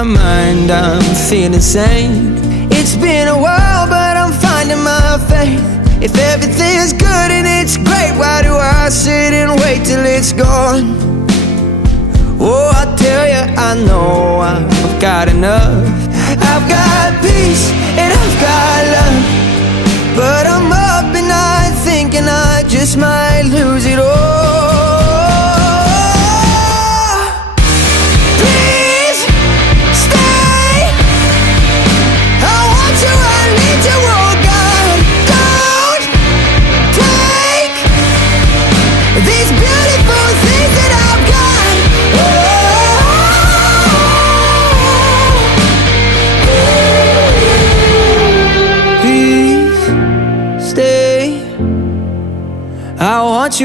My mind, I'm feeling sane. It's been a while, but I'm finding my faith. If everything's good and it's great, why do I sit and wait till it's gone? Oh, I tell you, I know I've got enough. I've got peace and I've got love, but I'm up at night thinking I just might lose it all.